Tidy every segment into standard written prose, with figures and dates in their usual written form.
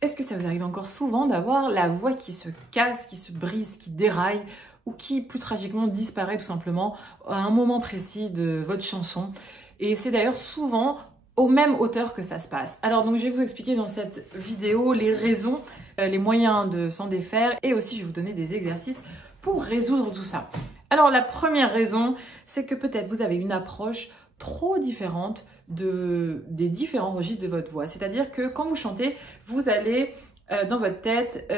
Est-ce que ça vous arrive encore souvent d'avoir la voix qui se casse, qui se brise, qui déraille ou qui, plus tragiquement, disparaît tout simplement à un moment précis de votre chanson? Et c'est d'ailleurs souvent au même hauteur que ça se passe. Alors donc je vais vous expliquer dans cette vidéo les raisons, les moyens de s'en défaire et aussi je vais vous donner des exercices pour résoudre tout ça. Alors la première raison, c'est que peut-être vous avez une approche trop différente des différents registres de votre voix. C'est-à-dire que quand vous chantez, vous allez dans votre tête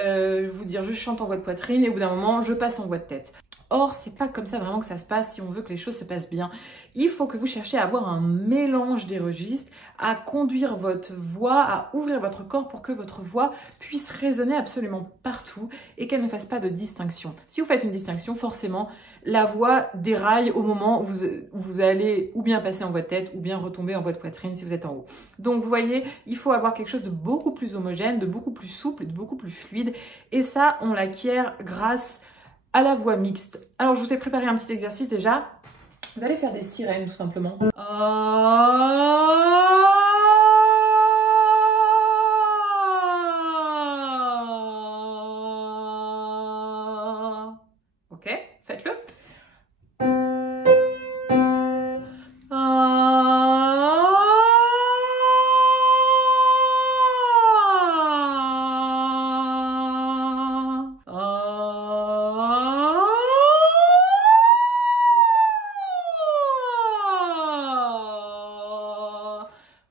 vous dire je chante en voix de poitrine et au bout d'un moment je passe en voix de tête. Or, c'est pas comme ça vraiment que ça se passe si on veut que les choses se passent bien. Il faut que vous cherchiez à avoir un mélange des registres, à conduire votre voix, à ouvrir votre corps pour que votre voix puisse résonner absolument partout et qu'elle ne fasse pas de distinction. Si vous faites une distinction, forcément, la voix déraille au moment où vous allez ou bien passer en voix de tête ou bien retomber en voix de poitrine si vous êtes en haut. Donc, vous voyez, il faut avoir quelque chose de beaucoup plus homogène, de beaucoup plus souple, de beaucoup plus fluide. Et ça, on l'acquiert grâce à la voix mixte. Alors, je vous ai préparé un petit exercice déjà. Vous allez faire des sirènes, tout simplement. Ok, faites-le.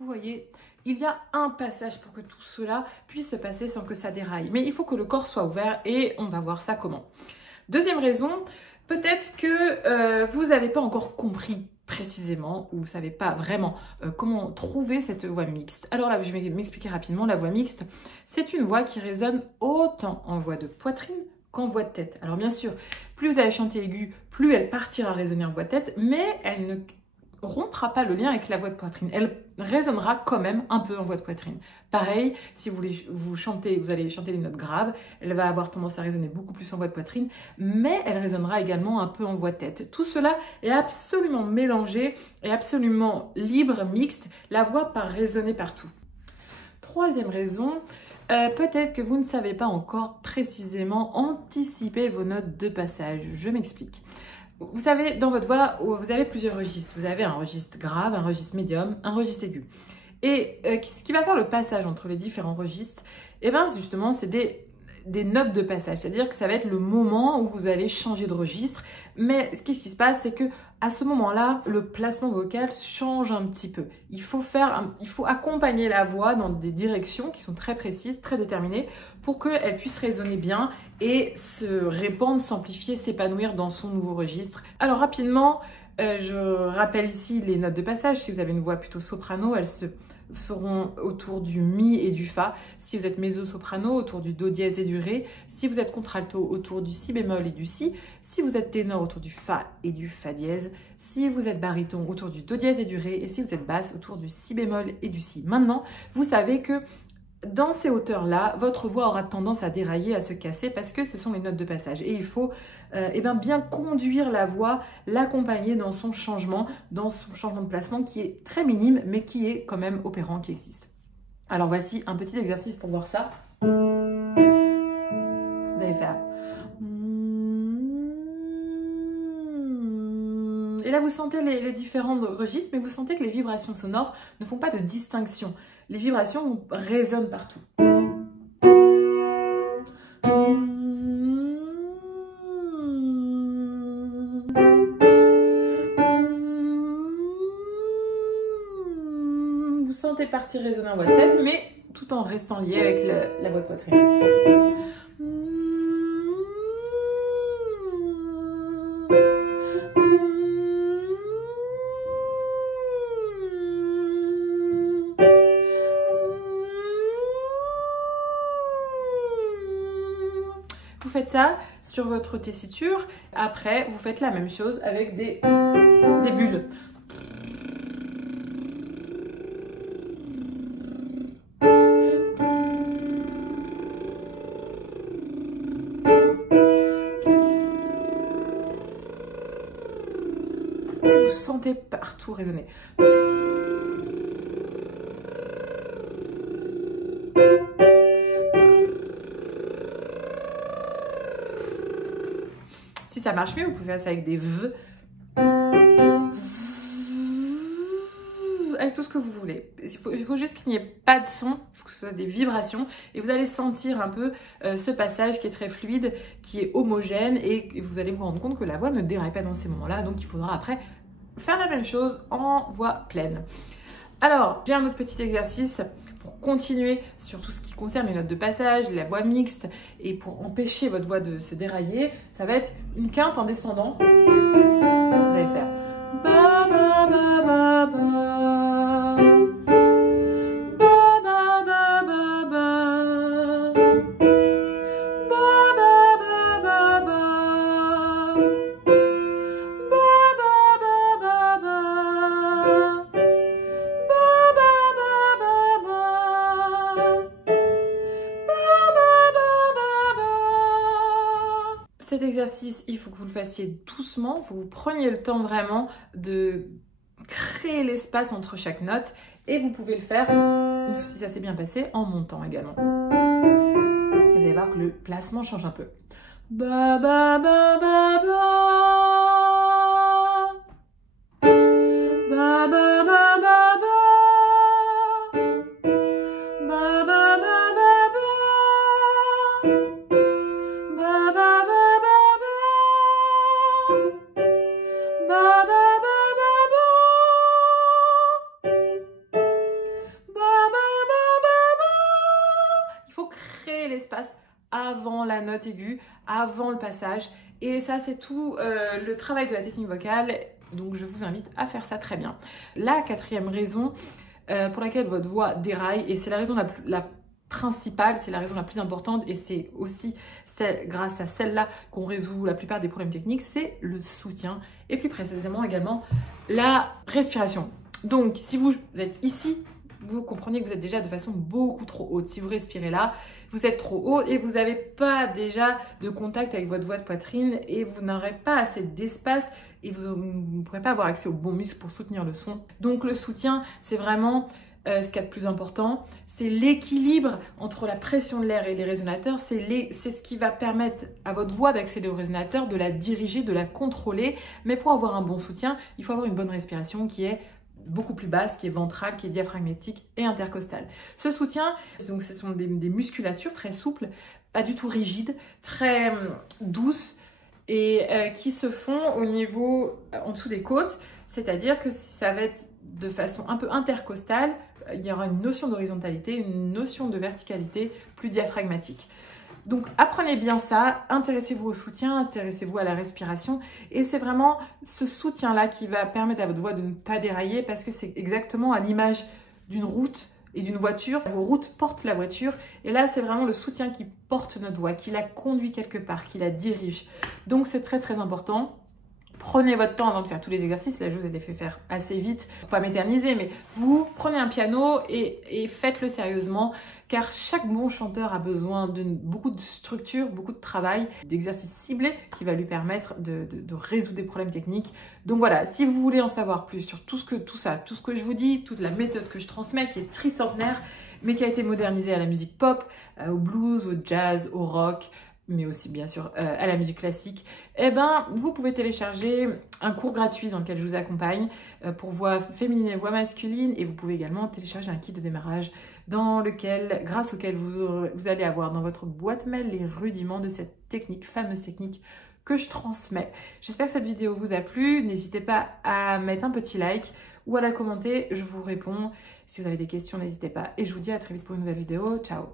Vous voyez, il y a un passage pour que tout cela puisse se passer sans que ça déraille. Mais il faut que le corps soit ouvert et on va voir ça comment. Deuxième raison, peut-être que vous n'avez pas encore compris précisément ou vous ne savez pas vraiment comment trouver cette voix mixte. Alors là, je vais m'expliquer rapidement. La voix mixte, c'est une voix qui résonne autant en voix de poitrine qu'en voix de tête. Alors bien sûr, plus vous allez chanter aigu, plus elle partira résonner en voix de tête, mais elle ne rompra pas le lien avec la voix de poitrine. Elle résonnera quand même un peu en voix de poitrine. Pareil, si vous chantez, vous allez chanter des notes graves, elle va avoir tendance à résonner beaucoup plus en voix de poitrine, mais elle résonnera également un peu en voix de tête. Tout cela est absolument mélangé et absolument libre, mixte. La voix part résonner partout. Troisième raison, peut-être que vous ne savez pas encore précisément anticiper vos notes de passage. Je m'explique. Vous savez, dans votre voix, vous avez plusieurs registres. Vous avez un registre grave, un registre médium, un registre aigu. Et ce qui va faire le passage entre les différents registres, eh ben justement, c'est des notes de passage. C'est-à-dire que ça va être le moment où vous allez changer de registre. Mais ce qui se passe, c'est que à ce moment-là, le placement vocal change un petit peu. Il faut accompagner la voix dans des directions qui sont très précises, très déterminées, pour qu'elle puisse résonner bien et se répandre, s'amplifier, s'épanouir dans son nouveau registre. Alors rapidement, je rappelle ici les notes de passage. Si vous avez une voix plutôt soprano, elles se feront autour du mi et du fa. Si vous êtes mezzo-soprano, autour du do dièse et du ré. Si vous êtes contralto, autour du si bémol et du si. Si vous êtes ténor, autour du fa et du fa dièse. Si vous êtes baryton, autour du do dièse et du ré. Et si vous êtes basse, autour du si bémol et du si. Maintenant, vous savez que dans ces hauteurs-là, votre voix aura tendance à dérailler, à se casser parce que ce sont les notes de passage. Et il faut bien conduire la voix, l'accompagner dans son changement de placement qui est très minime, mais qui est quand même opérant, qui existe. Alors voici un petit exercice pour voir ça. Vous allez faire... Et là, vous sentez les différents registres, mais vous sentez que les vibrations sonores ne font pas de distinction. Les vibrations résonnent partout. Vous sentez partir résonner en voix de tête, mais tout en restant lié avec la voix de poitrine. Vous faites ça sur votre tessiture. Après, vous faites la même chose avec des bulles. Et vous sentez partout résonner. ça marche mieux, vous pouvez faire ça avec des V, avec tout ce que vous voulez. Il faut juste qu'il n'y ait pas de son, il faut que ce soit des vibrations et vous allez sentir un peu ce passage qui est très fluide, qui est homogène et vous allez vous rendre compte que la voix ne déraille pas dans ces moments-là, donc il faudra après faire la même chose en voix pleine. Alors, j'ai un autre petit exercice pour continuer sur tout ce qui concerne les notes de passage, la voix mixte et pour empêcher votre voix de se dérailler, ça va être une quinte en descendant. Vous allez faire ba ba ba ba ba. Cet exercice, il faut que vous le fassiez doucement, il faut que vous preniez le temps vraiment de créer l'espace entre chaque note et vous pouvez le faire, si ça s'est bien passé, en montant également. Vous allez voir que le placement change un peu. Ba ba ba ba ba. Ba ba ba ba ba. Ba ba ba ba ba. Ba ba ba ba ba. Ba ba ba ba ba. Ba ba ba ba ba. Il faut créer l'espace avant la note aiguë, avant le passage. Et ça, c'est tout le travail de la technique vocale. Donc, je vous invite à faire ça très bien. La quatrième raison pour laquelle votre voix déraille, et c'est la raison la principale, c'est la raison la plus importante, et c'est aussi grâce à celle-là qu'on résout la plupart des problèmes techniques, c'est le soutien, et plus précisément également la respiration. Donc, si vous êtes ici, vous comprenez que vous êtes déjà de façon beaucoup trop haute. Si vous respirez là, vous êtes trop haut et vous n'avez pas déjà de contact avec votre voie de poitrine et vous n'aurez pas assez d'espace et vous ne pourrez pas avoir accès aux bons muscles pour soutenir le son. Donc le soutien, c'est vraiment ce qu'il y a de plus important. C'est l'équilibre entre la pression de l'air et les résonateurs. C'est ce qui va permettre à votre voix d'accéder au résonateur, de la diriger, de la contrôler. Mais pour avoir un bon soutien, il faut avoir une bonne respiration qui est beaucoup plus basse, qui est ventrale, qui est diaphragmatique et intercostale. Ce soutien, donc ce sont des musculatures très souples, pas du tout rigides, très douces et qui se font au niveau en dessous des côtes, c'est-à-dire que ça va être de façon un peu intercostale, il y aura une notion d'horizontalité, une notion de verticalité plus diaphragmatique. Donc apprenez bien ça, intéressez-vous au soutien, intéressez-vous à la respiration et c'est vraiment ce soutien-là qui va permettre à votre voix de ne pas dérailler parce que c'est exactement à l'image d'une route et d'une voiture. Vos routes portent la voiture et là c'est vraiment le soutien qui porte notre voix, qui la conduit quelque part, qui la dirige. Donc c'est très très important. Prenez votre temps avant de faire tous les exercices. Là, je vous ai fait faire assez vite pour pas m'éterniser, mais vous prenez un piano et faites-le sérieusement, car chaque bon chanteur a besoin de beaucoup de structure, beaucoup de travail, d'exercices ciblés qui va lui permettre de résoudre des problèmes techniques. Donc voilà, si vous voulez en savoir plus sur tout ce que je vous dis, toute la méthode que je transmets, qui est tricentenaire, mais qui a été modernisée à la musique pop, au blues, au jazz, au rock, mais aussi bien sûr à la musique classique, eh ben, vous pouvez télécharger un cours gratuit dans lequel je vous accompagne pour voix féminine et voix masculine, et vous pouvez également télécharger un kit de démarrage grâce auquel vous allez avoir dans votre boîte mail les rudiments de cette technique, fameuse technique que je transmets. J'espère que cette vidéo vous a plu. N'hésitez pas à mettre un petit like ou à la commenter, je vous réponds. Si vous avez des questions, n'hésitez pas. Et je vous dis à très vite pour une nouvelle vidéo. Ciao!